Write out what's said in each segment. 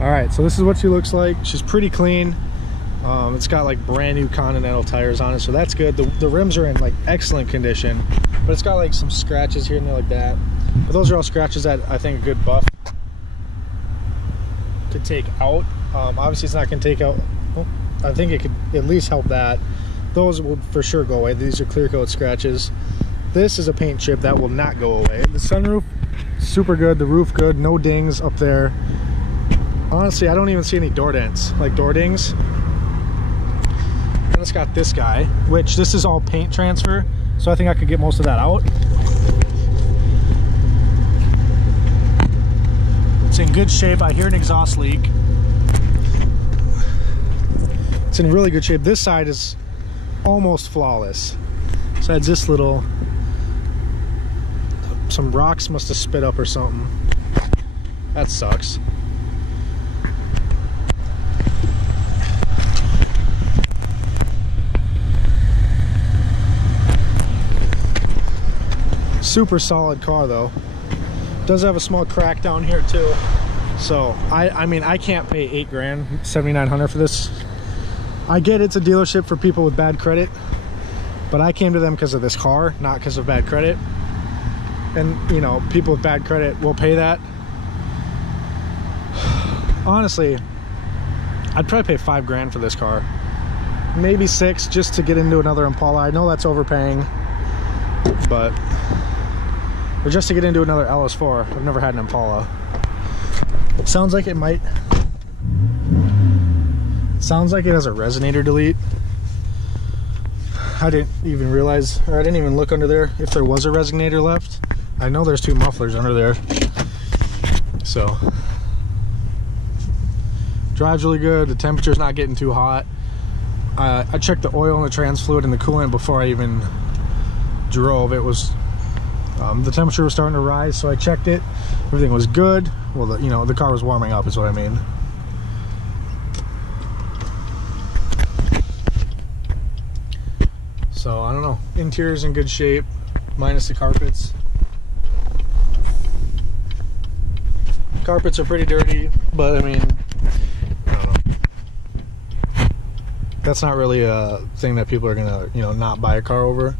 All right, so this is what she looks like. She's pretty clean. It's got like brand new Continental tires on it, so that's good. The rims are in like excellent condition, but it's got like some scratches here and there like that. But those are all scratches that I think a good buff could take out. Obviously it's not going to take out, well, I think it could at least help that. Those will for sure go away. These are clear coat scratches. This is a paint chip that will not go away. The sunroof, super good. The roof good, no dings up there. Honestly, I don't even see any door dents, like door dings. And it's got this guy, which this is all paint transfer, so I think I could get most of that out. It's in good shape. I hear an exhaust leak. It's in really good shape. This side is almost flawless. Besides this little, some rocks must have spit up or something. That sucks. Super solid car though. Does have a small crack down here too. So I mean I can't pay $8 grand, $7,900 for this. I get it's a dealership for people with bad credit, but I came to them because of this car, not because of bad credit. And you know, people with bad credit will pay that. Honestly, I'd probably pay $5 grand for this car, maybe 6 just to get into another Impala. I know that's overpaying, but or just to get into another LS4. I've never had an Impala. It sounds like it might. Sounds like it has a resonator delete. I didn't even realize, or I didn't even look under there if there was a resonator left. I know there's 2 mufflers under there. So drives really good. The temperature's not getting too hot. I checked the oil and the trans fluid and the coolant before I even drove. It was the temperature was starting to rise, so I checked it. Everything was good. Well, you know, the car was warming up is what I mean. So I don't know. Interior's in good shape, minus the carpets. Carpets are pretty dirty, but I mean, I don't know. That's not really a thing that people are gonna, you know, not buy a car over.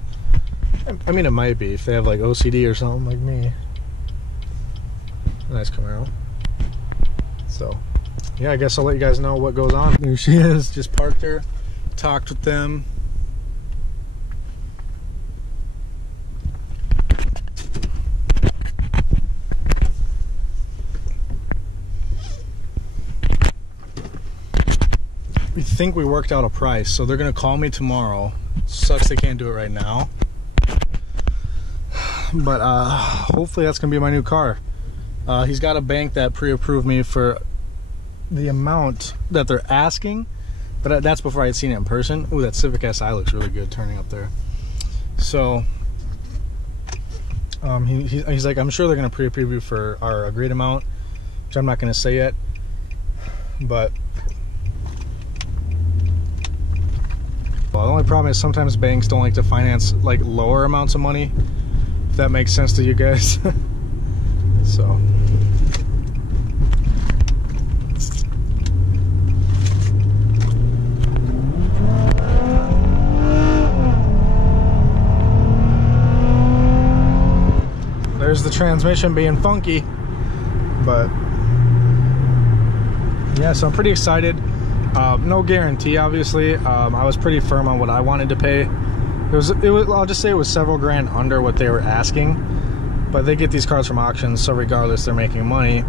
I mean, it might be if they have like OCD or something like me. Nice Camaro. So, yeah, I guess I'll let you guys know what goes on. There she is. Just parked her, talked with them. We think we worked out a price, so they're gonna call me tomorrow. Sucks they can't do it right now. But hopefully that's gonna be my new car. He's got a bank that pre-approved me for the amount that they're asking, but that's before I had seen it in person. Ooh, that Civic Si looks really good turning up there. So he's like, I'm sure they're gonna pre-approve you for our agreed amount, which I'm not gonna say yet, but well, the only problem is sometimes banks don't like to finance like lower amounts of money. That makes sense to you guys. So there's the transmission being funky, but yeah, so I'm pretty excited. No guarantee, obviously. I was pretty firm on what I wanted to pay. It was, I'll just say it was several grand under what they were asking, but they get these cars from auctions, so regardless, they're making money.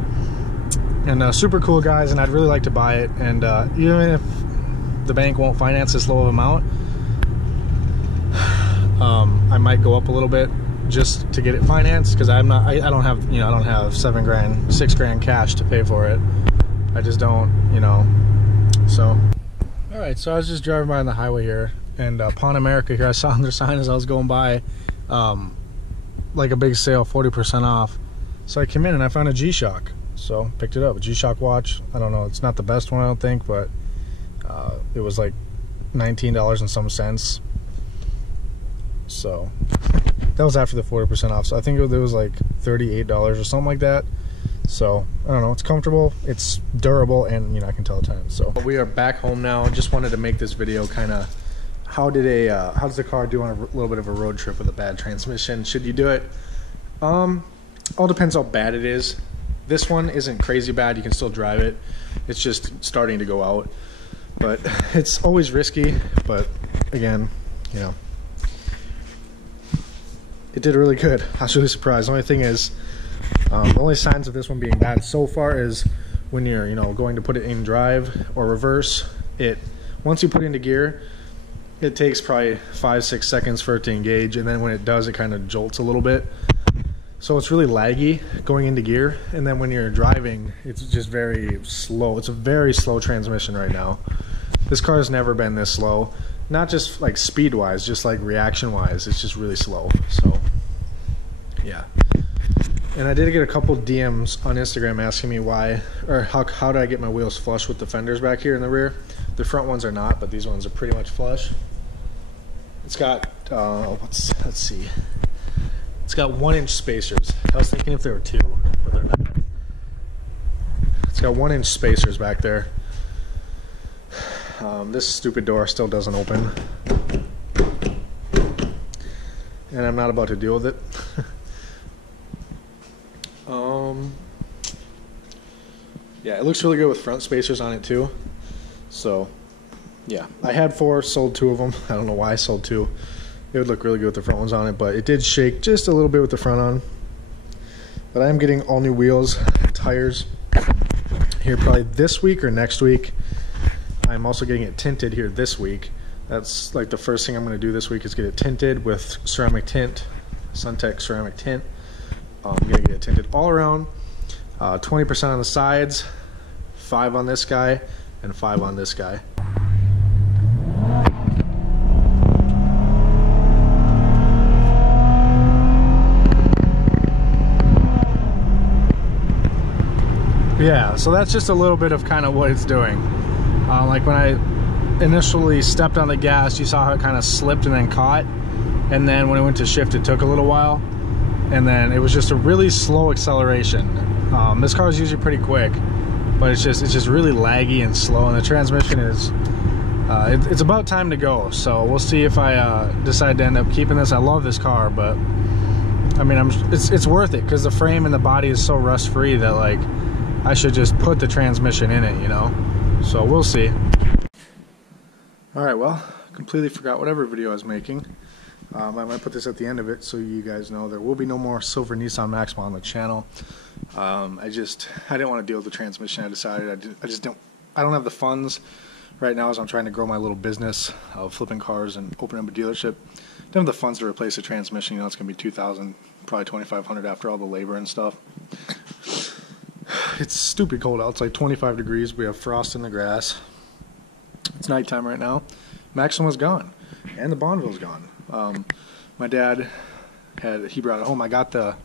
And super cool guys, and I'd really like to buy it. And even if the bank won't finance this low of amount, I might go up a little bit just to get it financed, because I don't have, you know, I don't have 7 grand, 6 grand cash to pay for it. I just don't, you know. So, all right. So I was just driving by on the highway here. And Pawn America here, I saw on their sign as I was going by, like a big sale, 40% off. So I came in and I found a G-Shock. So picked it up, a G-Shock watch. I don't know, it's not the best one, I don't think, but it was like $19 and some cents. So that was after the 40% off. So I think it was like $38 or something like that. So I don't know, it's comfortable, it's durable, and you know, I can tell the time. So we are back home now. Just wanted to make this video kind of how does the car do on a little bit of a road trip with a bad transmission? Should you do it? All depends how bad it is. This one isn't crazy bad, you can still drive it. It's just starting to go out, but it's always risky. But again, you know, it did really good. I was really surprised. The only thing is, the only signs of this one being bad so far is when you're, you know, going to put it in drive or reverse. Once you put it into gear, it takes probably 5-6 seconds for it to engage, and then when it does, it kind of jolts a little bit. So it's really laggy going into gear, and then when you're driving, it's just very slow. It's a very slow transmission right now. This car has never been this slow. Not just like speed-wise, just like reaction-wise. It's just really slow. So, yeah. And I did get a couple DMs on Instagram asking me why, or how do I get my wheels flush with the fenders back here in the rear. The front ones are not, but these ones are pretty much flush. It's got, let's see. It's got 1-inch spacers. I was thinking if there were 2, but they're not. It's got 1-inch spacers back there. This stupid door still doesn't open. And I'm not about to deal with it. Yeah, it looks really good with front spacers on it too. So, yeah, I had 4, sold 2 of them. I don't know why I sold 2. It would look really good with the front ones on it, but it did shake just a little bit with the front on. But I am getting all new wheels and tires here probably this week or next week. I'm also getting it tinted here this week. That's like the first thing I'm going to do this week is get it tinted with ceramic tint, Suntech ceramic tint. I'm going to get it tinted all around. 20% on the sides, 5 on this guy, and 5 on this guy. Yeah, so that's just a little bit of kind of what it's doing. Like when I initially stepped on the gas, you saw how it kind of slipped and then caught, and then when it went to shift, it took a little while, and then it was just a really slow acceleration. This car is usually pretty quick, but it's just really laggy and slow, and the transmission is it's about time to go. So we'll see if I decide to end up keeping this. I love this car, but I mean, it's worth it because the frame and the body is so rust free that like I should just put the transmission in it, you know. So we'll see. Alright, well, completely forgot whatever video I was making. I might put this at the end of it so you guys know there will be no more silver Nissan Maxima on the channel. I didn't want to deal with the transmission. I decided I don't have the funds right now as I'm trying to grow my little business of flipping cars and opening up a dealership. I don't have the funds to replace the transmission. You know, it's going to be $2,000, probably $2,500 after all the labor and stuff. It's stupid cold out. It's like 25 degrees. We have frost in the grass. It's nighttime right now. Maxima's gone, and the Bonneville's gone. My dad he brought it home. I got the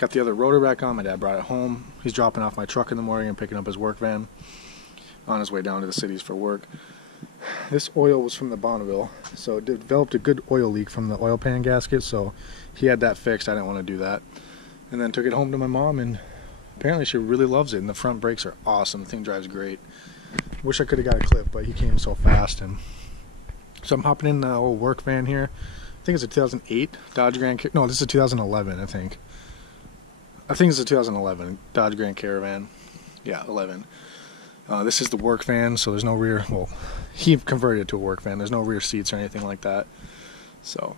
other rotor back on. My dad brought it home. He's dropping off my truck in the morning and picking up his work van on his way down to the cities for work. This oil was from the Bonneville, so it developed a good oil leak from the oil pan gasket, so he had that fixed. I didn't want to do that. And then took it home to my mom, and apparently she really loves it, and the front brakes are awesome. The thing drives great. Wish I could have got a clip, but he came so fast. And so I'm hopping in the old work van here. I think it's a 2008 Dodge Grand. No, this is a 2011, I think. I think it's a 2011 Dodge Grand Caravan. Yeah, 11. This is the work van, so there's no rear. Well, he converted it to a work van. There's no rear seats or anything like that. So,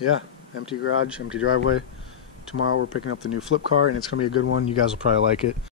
yeah, empty garage, empty driveway. Tomorrow we're picking up the new flip car, and it's going to be a good one. You guys will probably like it.